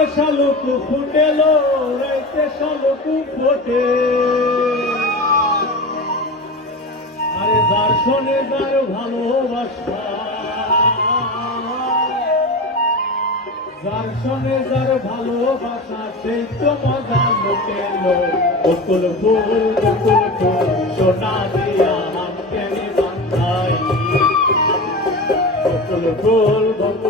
রাইতে শালুক ফুটেলো, রাইতে শালুক ফোটে। আরে যার শোনে ভালোবাসা, যার শোনে যার ভালোবাসা সেই তো মজা লুটেল বকুল ফুল বকুল ফুল, সোনা দিয়া হাত বান্ধাই বকুল ফুল বকুল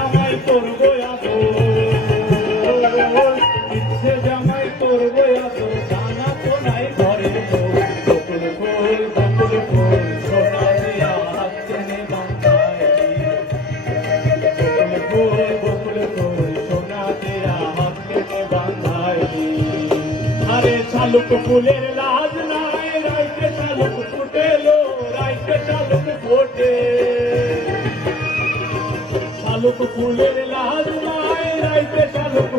শালুক ফুলের লাজ নাই, রাইতে শালুক ফুটেলো, রাইতে শালুক ফোটে। শালুক ফুলের লাজ নাই, রাইতে শালুক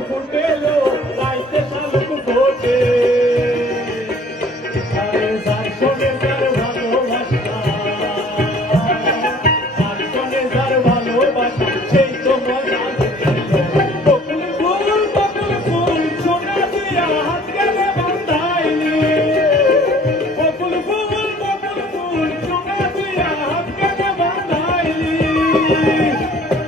Thank.